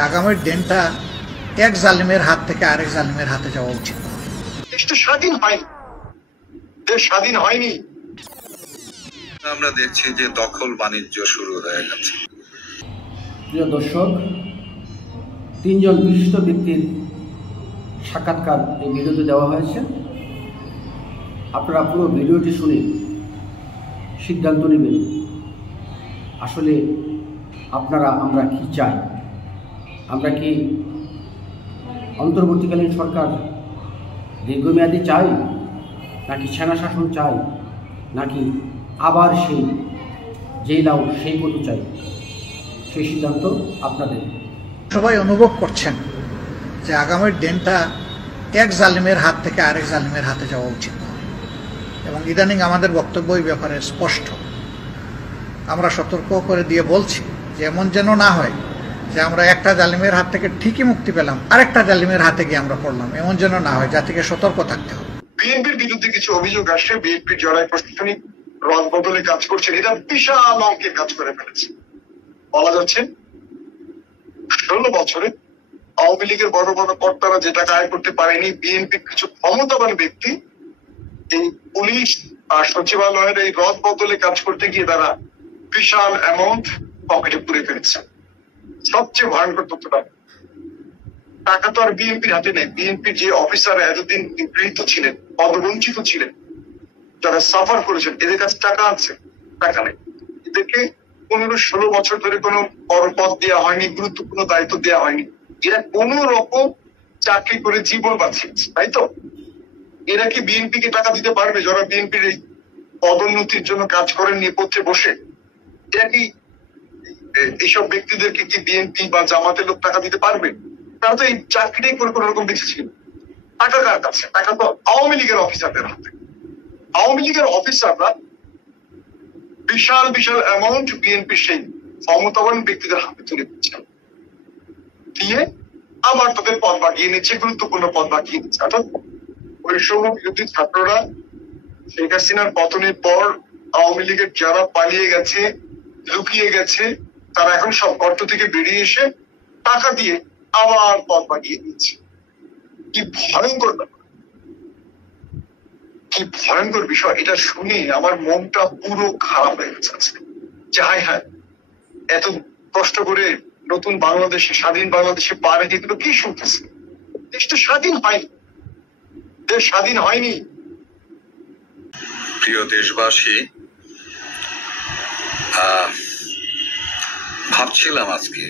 আগামীর দিনটা এক জালিমের হাত থেকে আরেক জালিমের হাতে যাওয়া উচিত। দেশটা স্বাধীন হয়নি, দেশ স্বাধীন হয়নি। আমরা দেখছি যে দখল বাণিজ্য শুরু হয়ে গেছে। প্রিয় দর্শক, তিনজন বিশিষ্ট ব্যক্তির সাক্ষাৎকার এই ভিডিওতে দেওয়া হয়েছে। আপনারা পুরো ভিডিওটি শুনে সিদ্ধান্ত নেবেন আসলে আমরা কি চাই। আমরা কি অন্তর্বর্তীকালীন সরকার দীর্ঘমেয়াদী চাই, নাকি সেনা শাসন চাই, নাকি আবার সেই যেই লাউ সেই কত চাই, সেই সিদ্ধান্ত আপনাদের। সবাই অনুভব করছেন যে আগামীর দিনটা এক জালিমের হাত থেকে আরেক জালিমের হাতে যাওয়া উচিত, এবং ইদানিং আমাদের বক্তব্য এই ব্যাপারে স্পষ্ট। আমরা সতর্ক করে দিয়ে বলছি যে এমন যেন না হয় যে আমরা একটা জালিমের হাত থেকে ঠিকই মুক্তি পেলাম, আরেকটা জালিমের হাতে গিয়ে আমরা পড়লাম। এমন যেন না হয়, যা থেকে সতর্ক থাকতে হবে। বিএনপির বিরুদ্ধে কিছু অভিযোগ আসছে, বিএনপির জড়াই প্রশাসনিক রদ বদলে কাজ করছেন। এটা বিশাল অঙ্কের কাজ করে ফেলেছে। বলা যাচ্ছে 16 বছরে আওয়ামী লীগের বড় বড় কর্তারা যে টাকা আয় করতে পারেনি, বিএনপির কিছু ক্ষমতাবান ব্যক্তি এই পুলিশ আর সচিবালয়ের এই রদ বদলে কাজ করতে গিয়ে তারা বিশাল অ্যামাউন্ট পকেটে পুরে ফেলেছে। সবচেয়ে ভয়ঙ্কর তথ্যটা, টাকা তো আর বিএনপির হাতে নেই। বিএনপির যে অফিসাররা এতদিন নিগৃহীত ছিলেন, পদবঞ্চিত ছিলেন, যারা সাফার করেছেন, এদের কাছে টাকা আছে? টাকা নেই। এদেরকে 15-16 বছর ধরে কোনো বড় পদ দেওয়া হয়নি, গুরুত্বপূর্ণ দায়িত্ব দেওয়া হয়নি। এরা কোন রকম চাকরি করে জীবন বাঁচিয়েছে, তাই তো? এরা কি বিএনপি কে টাকা দিতে পারবে? যারা বিএনপির এই পদোন্নতির জন্য কাজ করেন নেপথ্যে বসে, এরা কি এইসব ব্যক্তিদেরকে কি বিএনপি বা জামাতের লোক টাকা দিতে পারবে? তারা তো এই চাকরিটাই করে কোন রকম বেঁচেছিল। টাকা কার কাছে? টাকা তো আওয়ামী লীগের অফিসারদের হাতে। আওয়ামী লীগের অফিসাররা বিশাল বিশাল অ্যামাউন্ট বিএনপির সেই ক্ষমতাবান ব্যক্তিদের হাতে তুলে দিচ্ছেন, দিয়ে আবার তাদের পদ বাগিয়ে নিচ্ছে, গুরুত্বপূর্ণ পদ বাগিয়ে নিচ্ছে। অর্থাৎ বৈষম্য বিরোধী ছাত্ররা শেখ হাসিনার পতনের পর আওয়ামী লীগের যারা পালিয়ে গেছে, লুকিয়ে গেছে, তারা এখন সব গর্ত থেকে বেরিয়ে এসে টাকা দিয়ে আবার পদ বাগিয়ে দিচ্ছে। কি ভয়ঙ্কর ব্যাপার, কি ভয়ঙ্কর বিষয়। এটা শুনে আমার মনটা পুরো খারাপ হয়ে গেছে যে হায় হায়, এত কষ্ট করে নতুন বাংলাদেশে, স্বাধীন বাংলাদেশে পা রেখে এগুলো কি শুনতেছে। দেশটা স্বাধীন হয়নি, দেশ স্বাধীন হয়নি। প্রিয় দেশবাসী, ভাবছিলাম আজকে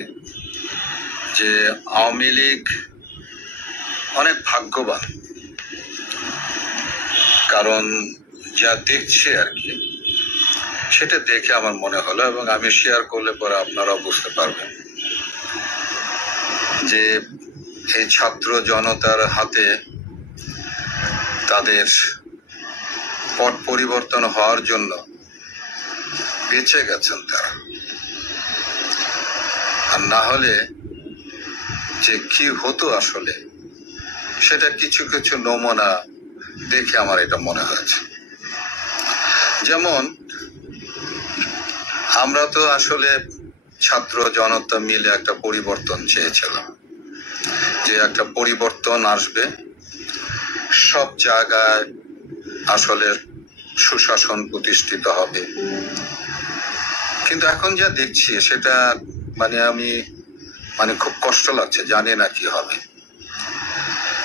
যে আওয়ামী লীগ অনেক ভাগ্যবান, কারণ যা দেখছে আর কি, সেটা দেখে আমার মনে হলো, এবং আমি শেয়ার করলে পরে আপনারাও বুঝতে পারবেন যে এই ছাত্র জনতার হাতে তাদের পট পরিবর্তন হওয়ার জন্য বেঁচে গেছেন তারা। আর না হলে যে কি হতো আসলে, সেটা কিছু কিছু নমুনা দেখে আমার এটা মনে হয়েছে। যেমন আমরা তো আসলে ছাত্র জনতা মিলে একটা পরিবর্তন চেয়েছিলাম, যে একটা পরিবর্তন আসবে, সব জায়গায় আসলে সুশাসন প্রতিষ্ঠিত হবে। কিন্তু এখন যা দেখছি সেটা আমি খুব কষ্ট লাগছে, জানি না কি হবে।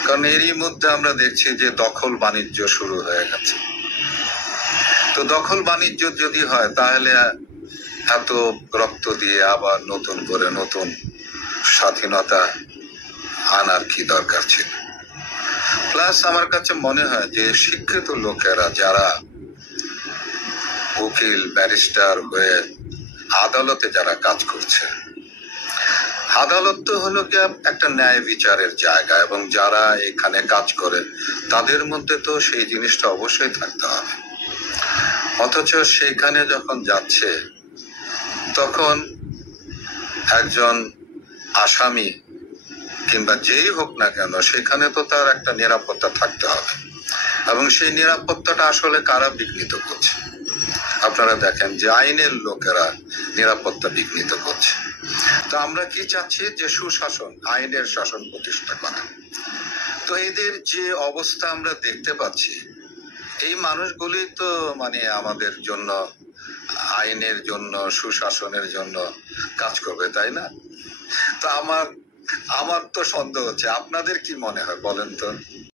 কারণ এরই মধ্যে আমরা দেখছি যে দখল বাণিজ্য শুরু হয়ে গেছে। তো দখল বাণিজ্য যদি হয়, তাহলে এত রক্ত দিয়ে আবার নতুন করে নতুন স্বাধীনতা আনার কি দরকার ছিল? প্লাস আমার কাছে মনে হয় যে শিক্ষিত লোকেরা যারা উকিল, ব্যারিস্টার হয়ে আদালতে যারা কাজ করছে, আদালত তো হলো গিয়ে একটা ন্যায় বিচারের জায়গা, এবং যারা এখানে কাজ করে তাদের মধ্যে তো সেই জিনিসটা অবশ্যই থাকতে হবে। অথচ সেখানে যখন যাচ্ছে, তখন একজন আসামি কিংবা যেই হোক না কেন, সেখানে তো তার একটা নিরাপত্তা থাকতে হবে, এবং সেই নিরাপত্তাটা আসলে কারা বিঘ্নিত করছে? আপনারা দেখেন যে আইনের লোকেরা নিরাপত্তা বিঘ্নিত করছে। তো আমরা কি চাচ্ছি, যে সুশাসন, আইনের শাসন প্রতিষ্ঠা করা। তো এদের যে অবস্থা আমরা দেখতে পাচ্ছি, এই মানুষগুলি তো মানে আমাদের জন্য, আইনের জন্য, সুশাসনের জন্য কাজ করবে, তাই না? তো আমার তো সন্দেহ হচ্ছে, আপনাদের কি মনে হয় বলেন তো?